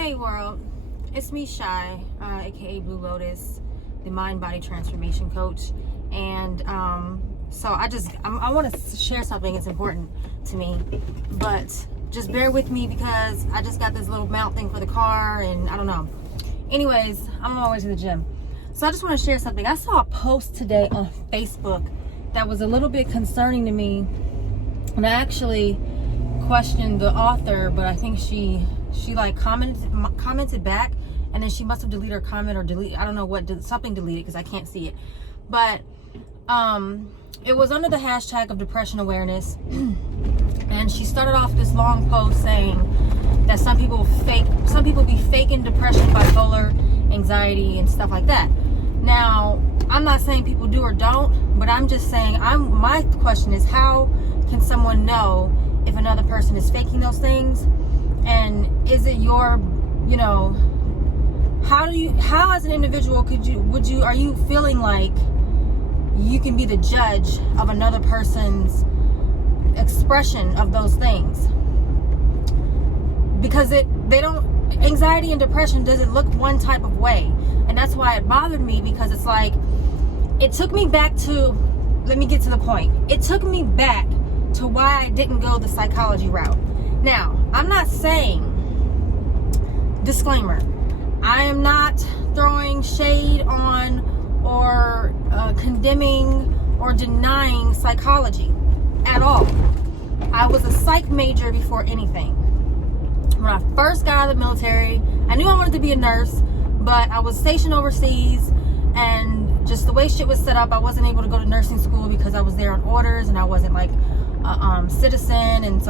Hey world, it's me Shy, aka Blue Lotus, the mind body transformation coach. And so I want to share something. It's important to me, but just bear with me because I just got this little mount thing for the car and I don't know. Anyways, I'm on my way to the gym, so I just want to share something. I saw a post today on Facebook that was a little bit concerning to me, and I actually questioned the author, but I think she like commented back, and then she must have deleted her comment or I don't know what, something deleted because I can't see it. But it was under the hashtag of depression awareness, and she started off this long post saying that some people be faking depression, bipolar, anxiety, and stuff like that. Now, I'm not saying people do or don't, but I'm just saying my question is, how can someone know if another person is faking those things? And is it your, how as an individual are you feeling like you can be the judge of another person's expression of those things? Because anxiety and depression doesn't look one type of way. And that's why it bothered me, because it's like, it took me back to, let me get to the point. It took me back to why I didn't go the psychology route. Now, I'm not saying, disclaimer, I am not throwing shade on or condemning or denying psychology at all. I was a psych major before anything. When I first got out of the military, I knew I wanted to be a nurse, but I was stationed overseas, and just the way shit was set up, I wasn't able to go to nursing school because I was there on orders and I wasn't like citizen. And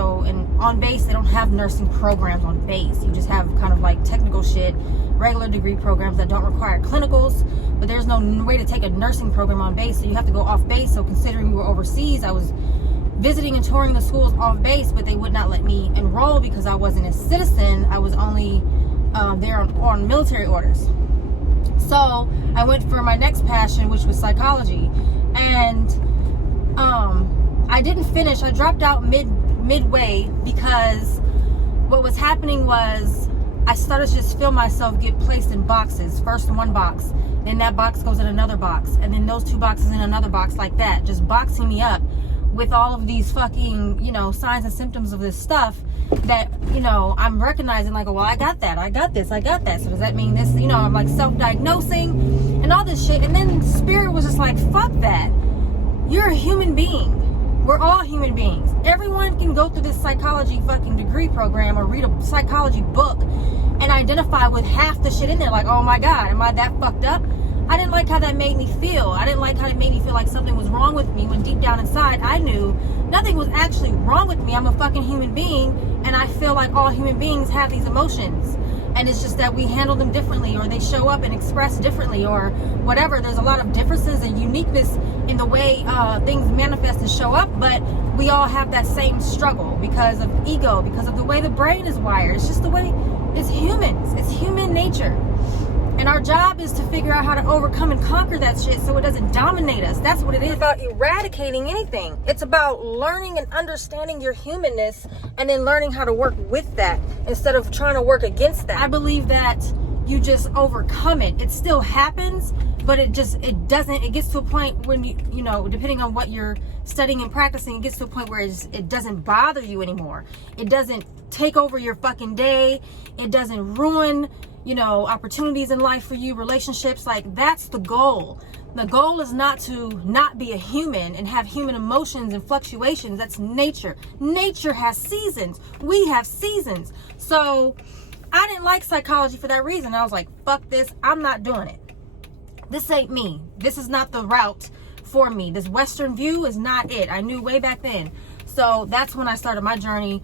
on base they don't have nursing programs on base. You just have kind of like technical shit, regular degree programs that don't require clinicals, but there's no way to take a nursing program on base, so you have to go off base. So considering we were overseas, I was visiting and touring the schools off base, but they would not let me enroll because I wasn't a citizen. I was only there on military orders. So I went for my next passion, which was psychology, and I didn't finish. I dropped out midway because what was happening was I started to just feel myself get placed in boxes. First in one box, then that box goes in another box, and then those two boxes in another box, like that, just boxing me up with all of these fucking, signs and symptoms of this stuff that, I'm recognizing, like, well, I got that, I got this, I got that. So does that mean this? I'm like self-diagnosing and all this shit. And then Spirit was just like, fuck that. You're a human being. We're all human beings. Everyone can go through this psychology fucking degree program or read a psychology book and identify with half the shit in there. Like, oh my God, am I that fucked up? I didn't like how that made me feel. I didn't like how it made me feel like something was wrong with me, when deep down inside I knew nothing was actually wrong with me. I'm a fucking human being, and I feel like all human beings have these emotions. And it's just that we handle them differently, or they show up and express differently, or whatever. There's a lot of differences and uniqueness in the way things manifest and show up, but we all have that same struggle because of ego, because of the way the brain is wired. It's just the way, it's humans. It's human nature. And our job is to figure out how to overcome and conquer that shit so it doesn't dominate us. That's what it is. It's about eradicating anything. It's about learning and understanding your humanness, and then learning how to work with that instead of trying to work against that. I believe that you just overcome it. It still happens, but it gets to a point when you depending on what you're studying and practicing, it gets to a point where it doesn't bother you anymore. It doesn't take over your fucking day. It doesn't ruin opportunities in life for you, relationships. Like, that's the goal. The goal is not to not be a human and have human emotions and fluctuations. That's nature. Nature has seasons. We have seasons. So I didn't like psychology for that reason. I was like, fuck this. I'm not doing it. This ain't me. This is not the route for me. This Western view is not it. I knew way back then. So that's when I started my journey.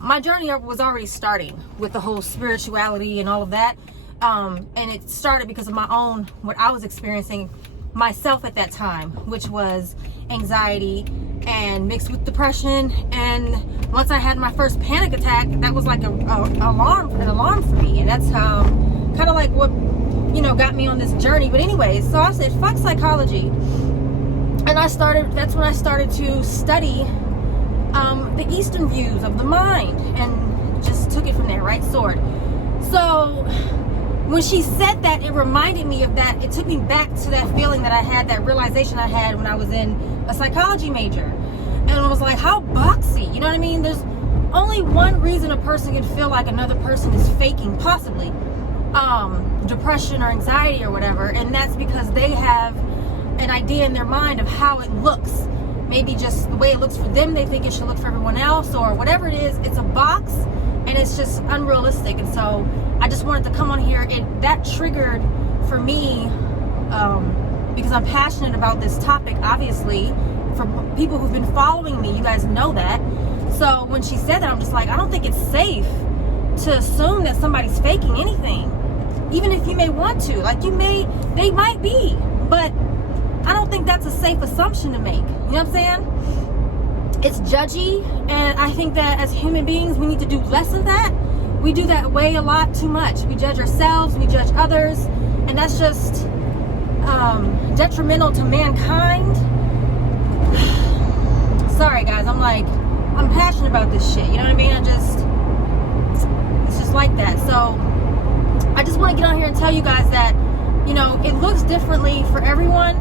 My journey was already starting with the whole spirituality and all of that. And it started because of what I was experiencing myself at that time, which was anxiety and mixed with depression. And once I had my first panic attack, that was like an alarm for me. And that's kind of like what, got me on this journey. But anyways, so I said, fuck psychology. And that's when I started to study the Eastern views of the mind, and just took it from there, right? So when she said that, it reminded me of that. It took me back to that feeling that I had, that realization I had when I was in a psychology major. And I was like, how boxy, you know what I mean? There's only one reason a person can feel like another person is faking, possibly, depression or anxiety or whatever. And that's because they have an idea in their mind of how it looks. Maybe just the way it looks for them, they think it should look for everyone else, or whatever it is. It's a box, and it's just unrealistic. And so I just wanted to come on here. That triggered for me, because I'm passionate about this topic, obviously. For people who've been following me, you guys know that. So when she said that, I'm just like, I don't think it's safe to assume that somebody's faking anything. Even if you may want to. Like, they might be. But I don't think that's a safe assumption to make. You know what I'm saying? It's judgy, and I think that as human beings, we need to do less of that. We do that way a lot too much. We judge ourselves, we judge others, and that's just detrimental to mankind. Sorry guys, I'm passionate about this shit, you know what I mean? It's just like that. So I just want to get on here and tell you guys that, you know, it looks differently for everyone.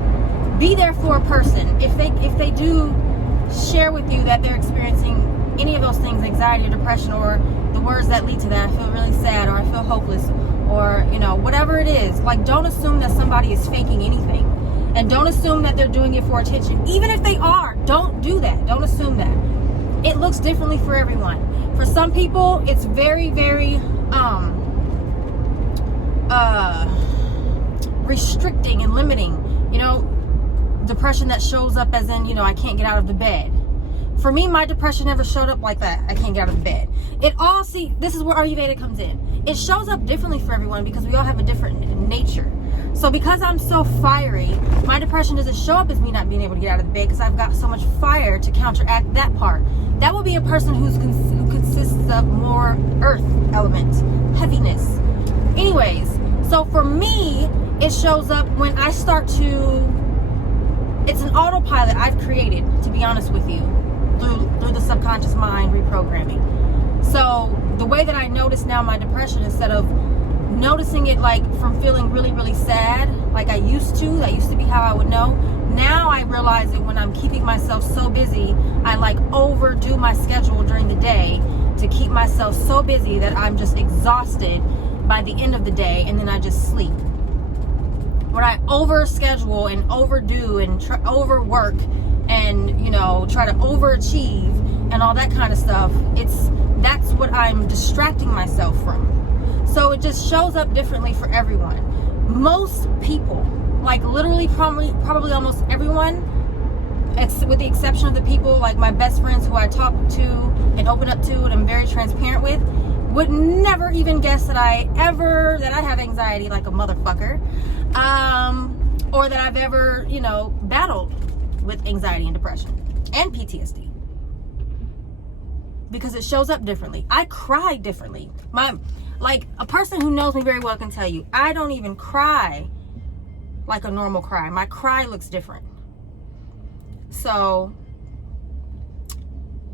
Be there for a person. If they do share with you that they're experiencing any of those things, anxiety or depression, or the words that lead to that, I feel really sad, or I feel hopeless, or, you know, whatever it is, like, don't assume that somebody is faking anything. And don't assume that they're doing it for attention. Even if they are, don't do that. Don't assume that. It looks differently for everyone. For some people, it's very, very restricting and limiting. You know, depression that shows up as in, you know, I can't get out of the bed. For me, my depression never showed up like that. I can't get out of the bed. This is where Ayurveda comes in. It shows up differently for everyone because we all have a different nature. So because I'm so fiery, my depression doesn't show up as me not being able to get out of the bed because I've got so much fire to counteract that part. That will be a person who consists of more earth element, heaviness. Anyways, so for me, it shows up when I start to, it's an autopilot I've created, to be honest with you, through the subconscious mind reprogramming. So the way that I notice now my depression, instead of noticing it like from feeling really, really sad, like I used to, that used to be how I would know. Now I realize that when I'm keeping myself so busy, I like overdo my schedule during the day to keep myself so busy that I'm just exhausted by the end of the day, and then I just sleep. When I overschedule and overdo and overwork and, you know, try to overachieve and all that kind of stuff, that's what I'm distracting myself from. So it just shows up differently for everyone. Most people, like literally probably almost everyone, with the exception of the people like my best friends who I talk to and open up to and I'm very transparent with, would never even guess that I have anxiety like a motherfucker, or that I've ever, you know, battled with anxiety and depression and PTSD, because it shows up differently. I cry differently. Like a person who knows me very well can tell you, I don't even cry like a normal cry. My cry looks different. So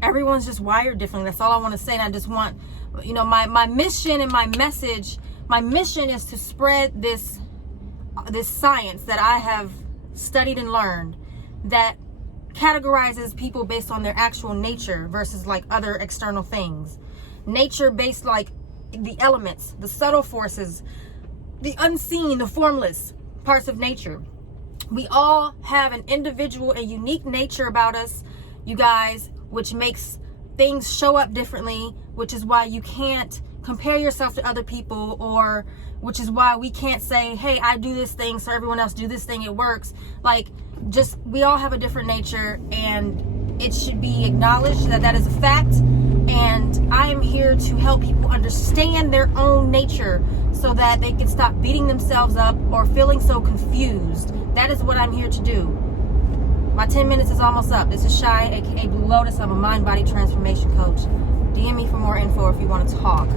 everyone's just wired differently. That's all I want to say. And I just want, you know, my mission and my message, my mission is to spread this science that I have studied and learned that categorizes people based on their actual nature versus like other external things. Nature based, like the elements, the subtle forces, the unseen, the formless parts of nature. We all have an individual and unique nature about us, you guys, which makes things show up differently, which is why you can't compare yourself to other people, or which is why we can't say, hey, I do this thing so everyone else do this thing, it works. Like, just, we all have a different nature, and it should be acknowledged that that is a fact. And I am here to help people understand their own nature so that they can stop beating themselves up or feeling so confused. That is what I'm here to do. My 10 minutes is almost up. This is Shy, aka Blue Lotus. I'm a mind-body transformation coach. DM me for more info if you want to talk.